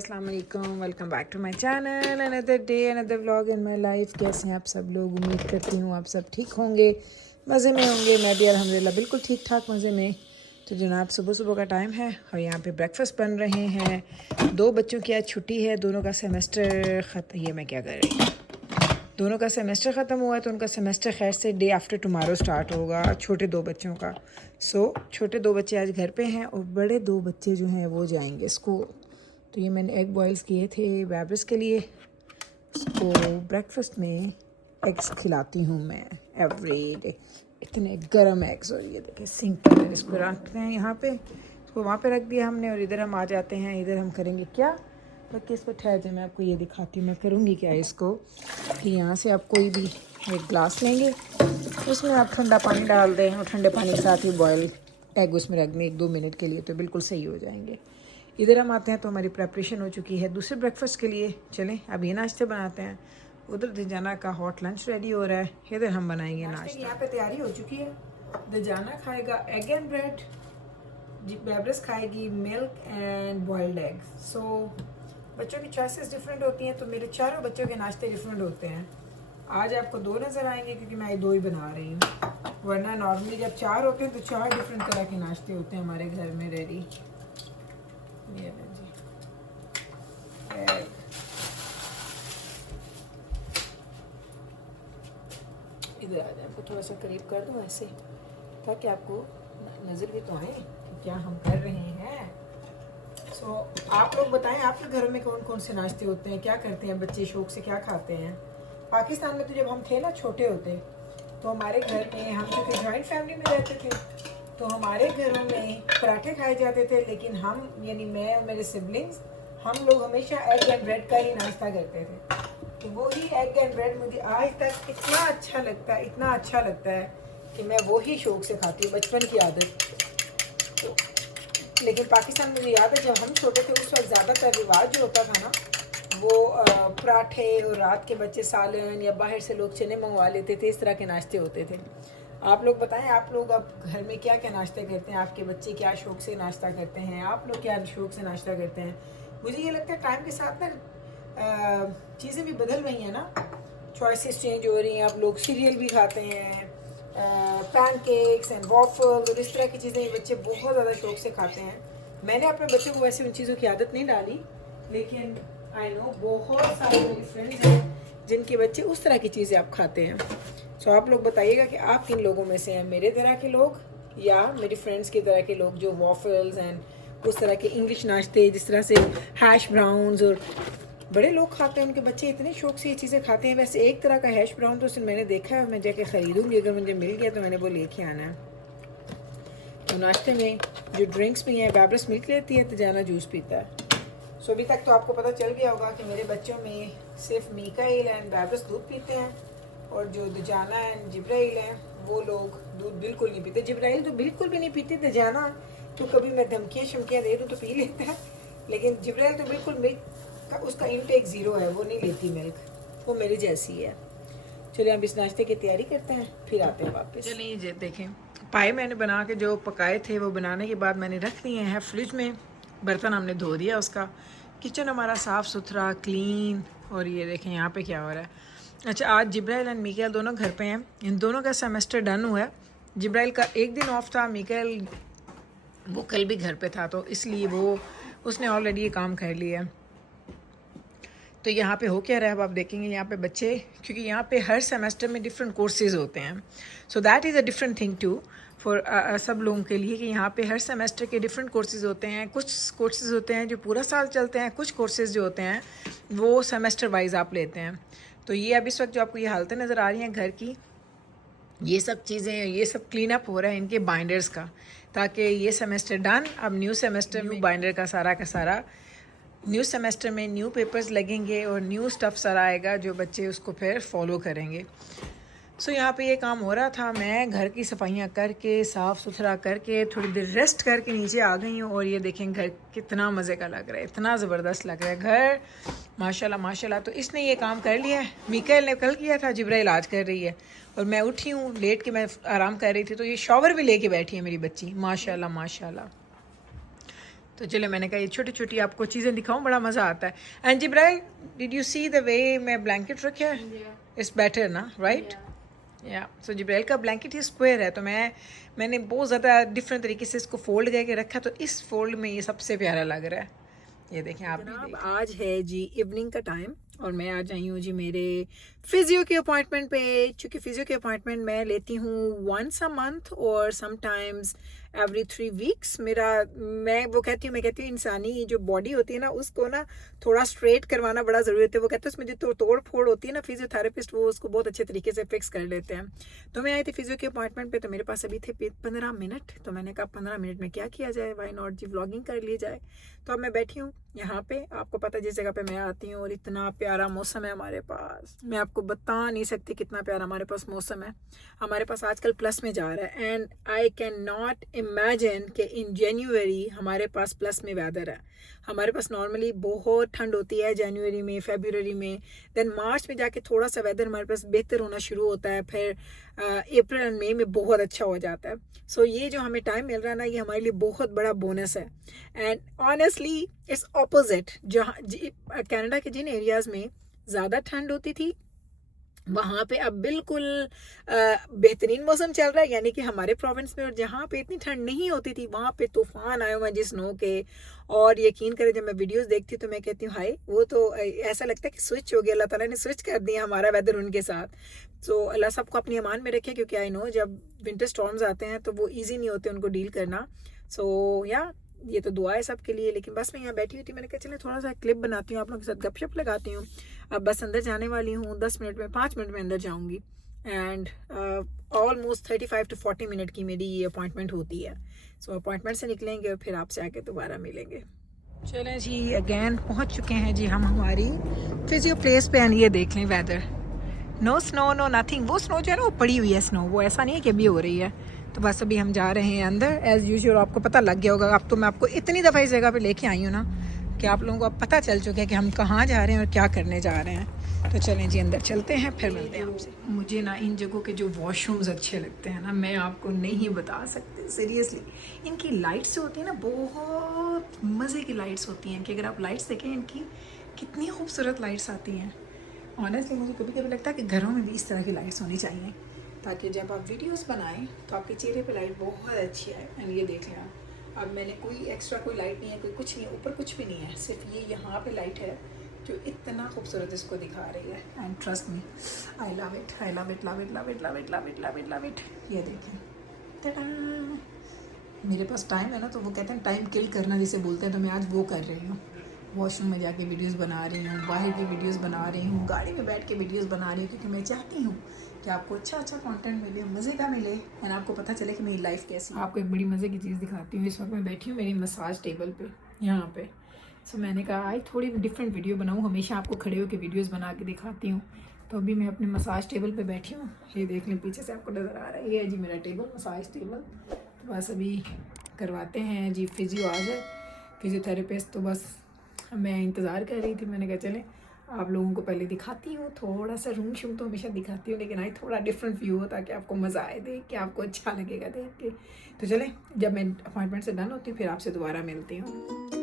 अस्सलाम वालेकुम, welcome back to my channel. Another day another vlog in my life. कैसे हैं आप सब लोग? उम्मीद करती हूँ आप सब ठीक होंगे, मज़े में होंगे। मैं भी अल्हम्दुलिल्लाह बिल्कुल ठीक ठाक मज़े में। तो जनाब सुबह सुबह का टाइम है और यहाँ पे ब्रेकफास्ट बन रहे हैं। दो बच्चों की आज छुट्टी है, दोनों का सेमेस्टर ख़त्म। ये मैं क्या कर रही हूँ? दोनों का सेमेस्टर ख़त्म हुआ है तो उनका सेमेस्टर खैर से डे आफ्टर टुमारो स्टार्ट होगा, छोटे दो बच्चों का। छोटे दो बच्चे आज घर पे हैं और बड़े दो बच्चे जो हैं वो जाएंगे स्कूल। तो ये मैंने एग बॉयल्स किए थे बैब्रिस के लिए। उसको ब्रेकफास्ट में एग्स खिलाती हूँ मैं एवरी डे। इतने गर्म एग्स। और ये देखिए सिंक के अंदर इसको रखते हैं, यहाँ पे इसको वहाँ पे रख दिया हमने और इधर हम आ जाते हैं। इधर हम करेंगे क्या, बल्कि इसको ठहर जाए मैं आपको ये दिखाती हूँ मैं करूँगी क्या इसको। कि यहाँ से आप कोई भी एक ग्लास लेंगे, उसमें आप ठंडा पानी डाल दें और ठंडे पानी के साथ ही बॉयल एग उसमें रख दें 1-2 मिनट के लिए, तो बिल्कुल सही हो जाएंगे। इधर हम आते हैं तो हमारी प्रेपरेशन हो चुकी है दूसरे ब्रेकफास्ट के लिए। चलें अब ये नाश्ते बनाते हैं। उधर दजाना का हॉट लंच रेडी हो रहा है, इधर हम बनाएंगे नाश्ता। यहाँ पे तैयारी हो चुकी है। दजाना खाएगा एग एंड ब्रेड, बैब्रिस खाएगी मिल्क एंड बॉइल्ड एग। सो बच्चों की चॉइसेस डिफरेंट होती हैं, तो मेरे चारों बच्चों के नाश्ते डिफरेंट होते हैं। आज आपको 2 नज़र आएंगे क्योंकि मैं 2 ही बना रही हूँ, वरना नॉर्मली जब 4 होते हैं तो 4 डिफरेंट तरह के नाश्ते होते हैं हमारे घर में रेडी। ये लें जी एग, इधर आ जाए, आपको थोड़ा सा करीब कर दूँ ऐसे ताकि आपको नज़र भी तो आए कि क्या हम कर रहे हैं। आप लोग बताएं आपके घरों में कौन कौन से नाश्ते होते हैं, क्या करते हैं बच्चे, शौक से क्या खाते हैं। पाकिस्तान में तो जब हम थे ना छोटे होते, तो हमारे घर में, हम चूँकि जॉइंट फैमिली में रहते थे, तो हमारे घरों में पराठे खाए जाते थे। लेकिन हम यानी मैं और मेरे सिबलिंग्स, हम लोग हमेशा एग एंड ब्रेड का ही नाश्ता करते थे। तो वही एग एंड ब्रेड मुझे आज तक इतना अच्छा लगता है, इतना अच्छा लगता है कि मैं वही शौक से खाती हूँ, बचपन की आदत। तो लेकिन पाकिस्तान मुझे याद है जब हम छोटे थे उस वक्त ज़्यादातर रिवाज जो होता था ना, वो पराठे और रात के बच्चे सालन या बाहर से लोग चने मंगवा लेते थे, इस तरह के नाश्ते होते थे। आप लोग बताएं आप लोग अब घर में क्या क्या नाश्ते करते हैं, आपके बच्चे क्या शौक से नाश्ता करते हैं, आप लोग क्या शौक से नाश्ता करते हैं। मुझे ये लगता है टाइम के साथ ना चीज़ें भी बदल रही हैं ना, चॉइसेस चेंज हो रही हैं। आप लोग सीरियल भी खाते हैं, पैनकेक्स एंड वॉफल्स और इस तरह की चीज़ें ये बच्चे बहुत ज़्यादा शौक से खाते हैं। मैंने अपने बच्चों को वैसे उन चीज़ों की आदत नहीं डाली, लेकिन आई नो बहुत सारे मेरी फ्रेंड्स हैं जिनके बच्चे उस तरह की चीज़ें आप खाते हैं। सो आप लोग बताइएगा कि आप किन लोगों में से हैं, मेरे तरह के लोग या मेरी फ्रेंड्स की तरह के लोग जो वॉफल्स एंड उस तरह के इंग्लिश नाश्ते, जिस तरह से हैश ब्राउन्स और बड़े लोग खाते हैं, उनके बच्चे इतने शौक से ये चीज़ें खाते हैं। वैसे एक तरह का हैश ब्राउन तो सिर्फ मैंने देखा है, मैं जाके ख़रीदूँगी, अगर मुझे मिल गया तो मैंने वो लेके आना है। तो नाश्ते में जो ड्रिंक्स भी हैं, बैब्रिस मिल्क लेती है, तजाना जूस पीता है। सो अभी तक तो आपको पता चल गया होगा कि मेरे बच्चों में सिर्फ मीकाइल एंड बैब्रिस दूध पीते हैं, और जो दजाना एंड जिब्राइल हैं वो लोग दूध बिल्कुल नहीं पीते। जिब्राइल तो बिल्कुल भी नहीं पीते, दजाना तो कभी मैं धमकियाँ शमकियाँ दे दूँ तो पी लेता है, लेकिन जिब्राइल तो बिल्कुल मिल्क का उसका इनटेक ज़ीरो है, वो नहीं लेती मिल्क, वो मेरी जैसी है। चलिए हम इस नाश्ते की तैयारी करते हैं, फिर आते हैं वापस। चलिए ये देखें पाए मैंने बना के जो पकाए थे, वो बनाने के बाद मैंने रख दिए हैं फ्रिज में। बर्तन हमने धो दिया उसका, किचन हमारा साफ़ सुथरा क्लीन। और ये देखें यहाँ पे क्या हो रहा है। अच्छा, आज जिब्राइल एंड मिकाइल दोनों घर पे हैं, इन दोनों का सेमेस्टर डन हुआ है। जिब्राइल का एक दिन ऑफ था, मिकाइल वो कल भी घर पे था, तो इसलिए वो उसने ऑलरेडी ये काम कर लिया। तो यहाँ पे हो क्या रहा है अब आप देखेंगे यहाँ पे बच्चे, क्योंकि यहाँ पे हर सेमेस्टर में डिफरेंट कोर्सेज़ होते हैं। So that is a different thing to for सब लोगों के लिए, कि यहाँ पे हर सेमेस्टर के डिफरेंट कोर्सेज़ होते हैं। कुछ कोर्सेज़ होते हैं जो पूरा साल चलते हैं, कुछ कोर्सेज़ जो होते हैं वो सेमेस्टर वाइज आप लेते हैं। तो ये अब इस वक्त जो आपको ये हालतें नज़र आ रही हैं घर की, ये सब चीज़ें, ये सब क्लीन अप हो रहा है इनके बाइंडर्स का, ताकि ये सेमेस्टर डन, अब न्यू सेमेस्टर में बाइंडर का सारा न्यू सेमेस्टर में न्यू पेपर्स लगेंगे और न्यू स्टफ सारा आएगा जो बच्चे उसको फिर फॉलो करेंगे। सो यहाँ पे ये काम हो रहा था, मैं घर की सफाइयाँ करके साफ़ सुथरा करके थोड़ी देर रेस्ट करके नीचे आ गई हूँ। और ये देखें घर कितना मज़े का लग रहा है, इतना ज़बरदस्त लग रहा है घर, माशाल्लाह माशाल्लाह। तो इसने ये काम कर लिया है, मिकाइल ने कल किया था, जिब्राइल आज कर रही है, और मैं उठी हूँ लेट के, मैं आराम कर रही थी, तो ये शॉवर भी लेके बैठी है मेरी बच्ची, माशाल्लाह माशाल्लाह। तो चलो मैंने कहा ये छोटी छोटी आपको चीज़ें दिखाऊं, बड़ा मज़ा आता है। And Jibrail, did you see the way मैं ब्लैंकेट रखा है? इट्स बेटर ना, राइट? या सो जिब्राइल का ब्लैंकेट ही स्क्वायर है, तो मैंने बहुत ज़्यादा डिफरेंट तरीके से इसको फोल्ड करके रखा, तो इस फोल्ड में ये सबसे प्यारा लग रहा है। ये देखें आप जनाब, आज है जी इवनिंग का टाइम और मैं आज आई हूँ जी मेरे फिजियो के अपॉइंटमेंट पे। चूँकि फिजियो के अपॉइंटमेंट मैं लेती हूँ वंस अ मंथ और समटाइम्स एवरी 3 वीक्स। मैं कहती हूँ इंसानी जो बॉडी होती है ना, उसको ना थोड़ा स्ट्रेट करवाना बड़ा ज़रूरी होता है। वो कहते हैं उसमें जो तोड़ फोड़ होती है ना, फिजियोथेरेपिस्ट वो उसको बहुत अच्छे तरीके से फिक्स कर लेते हैं। तो मैं आई थी फिजियो के अपॉइंटमेंट पे, तो मेरे पास अभी थे 15 मिनट। तो मैंने कहा 15 मिनट में क्या किया जाए, वाई नॉट जी व्लॉगिंग कर ली जाए। तो अब मैं बैठी हूँ यहाँ पे, आपको पता है जिस जगह पे मैं आती हूँ, और इतना प्यारा मौसम है हमारे पास, मैं आपको बता नहीं सकती कितना प्यारा हमारे पास मौसम है। हमारे पास आजकल प्लस में जा रहा है and I can not imagine कि इन जनवरी हमारे पास प्लस में वेदर है। हमारे पास नॉर्मली बहुत ठंड होती है जनवरी में, फरवरी में, देन मार्च में जाके थोड़ा सा वेदर हमारे पास बेहतर होना शुरू होता है, फिर अप्रैल एंड मई में बहुत अच्छा हो जाता है। सो ये जो हमें टाइम मिल रहा है ना, ये हमारे लिए बहुत बड़ा बोनस है। एंड ऑनेस्टली इट्स ऑपोजिट, जहाँ कनाडा के जिन एरियाज़ में ज़्यादा ठंड होती थी वहाँ पे अब बिल्कुल बेहतरीन मौसम चल रहा है, यानी कि हमारे प्रोविंस में। और जहाँ पे इतनी ठंड नहीं होती थी वहाँ पे तूफान आए हुए हैं जी स्नो के। और यकीन करें जब मैं वीडियोस देखती हूँ तो मैं कहती हूँ हाय, वो तो ऐसा लगता है कि स्विच हो गया, अल्लाह ताला ने स्विच कर दिया हमारा वेदर उनके साथ। सो अल्लाह सबको अपनी अमान में रखे, क्योंकि आई नो जब विंटर स्टॉर्म्स आते हैं तो वो ईजी नहीं होते उनको डील करना। सो या ये तो दुआ है सबके लिए। लेकिन बस मैं यहाँ बैठी हुई थी, मैंने कहा चले थोड़ा सा क्लिप बनाती हूँ, आप लोगों के साथ गपशप लगाती हूँ। अब बस अंदर जाने वाली हूँ, 10 मिनट में, 5 मिनट में अंदर जाऊँगी। एंड ऑलमोस्ट 35 to 40 मिनट की मेरी ये अपॉइंटमेंट होती है। सो अपॉइंटमेंट से निकलेंगे और फिर आपसे आके दोबारा मिलेंगे। चलें जी, अगेन पहुँच चुके हैं जी हम हमारी फिजियो प्लेस पे। एंड ये देख लें weather, no snow no nothing. वो स्नो जो है ना वो पड़ी हुई है स्नो, वो ऐसा नहीं है कि अभी हो रही है। तो बस अभी हम जा रहे हैं अंदर एज़ यूजुअल। आपको पता लग गया होगा, अब तो मैं आपको इतनी दफ़ा इस जगह पे लेके आई हूँ ना कि आप लोगों को अब पता चल चुका है कि हम कहाँ जा रहे हैं और क्या करने जा रहे हैं। तो चलें जी अंदर चलते हैं, फिर मिलते हैं आपसे। मुझे ना इन जगहों के जो वॉशरूम्स अच्छे लगते हैं ना, मैं आपको नहीं बता सकती सीरियसली। इनकी लाइट्स जो होती हैं ना, बहुत मज़े की लाइट्स होती हैं कि अगर आप लाइट्स देखें इनकी, कितनी खूबसूरत लाइट्स आती हैं। ऑनेस्टली मुझे कभी कभी लगता है कि घरों में भी इस तरह की लाइट्स होनी चाहिए, ताकि जब आप वीडियोस बनाएं तो आपके चेहरे पे लाइट बहुत अच्छी आए। एंड ये देख लें आप, अब मैंने कोई एक्स्ट्रा कोई लाइट नहीं है, कोई कुछ नहीं है, ऊपर कुछ भी नहीं है, सिर्फ ये यहाँ पे लाइट है जो इतना खूबसूरत इसको दिखा रही है। And trust me, I love it, I love it, love it, love it, love it, love it, love it, love it. ये देखें, टाटा, मेरे पास टाइम है ना, तो वो कहते हैं टाइम किल करना जिसे बोलते हैं, तो मैं आज वो कर रही हूँ। वॉशरूम में जाके वीडियोस बना रही हूँ, बाहर की वीडियोस बना रही हूँ, गाड़ी में बैठ के वीडियोस बना रही हूँ, क्योंकि मैं चाहती हूँ कि आपको अच्छा कंटेंट मिले, मज़े का मिले, एंड आपको पता चले कि मेरी लाइफ कैसी है। आपको एक बड़ी मज़े की चीज़ दिखाती हूँ। इस वक्त मैं बैठी हूँ मेरी मसाज टेबल पे यहाँ पे। सो मैंने कहा आई थोड़ी डिफरेंट वीडियो बनाऊँ, हमेशा आपको खड़े होकर वीडियोज़ बना के दिखाती हूँ। तो अभी मैं अपने मसाज टेबल पर बैठी हूँ, ये देख लें पीछे से आपको नज़र आ रहा है, ये है जी मेरा टेबल, मसाज टेबल। तो बस अभी करवाते हैं जी, फिजियो आ जाए, फिजियोथेरेपिस्ट। तो बस मैं इंतज़ार कर रही थी, मैंने कहा चले आप लोगों को पहले दिखाती हूँ। थोड़ा सा रूम शूम तो हमेशा दिखाती हूँ, लेकिन आई थोड़ा डिफरेंट व्यू हो ताकि आपको मज़ा आए देख के, आपको अच्छा लगेगा देख के। तो चलें, जब मैं अपॉइंटमेंट से डन होती हूँ फिर आपसे दोबारा मिलती हूँ।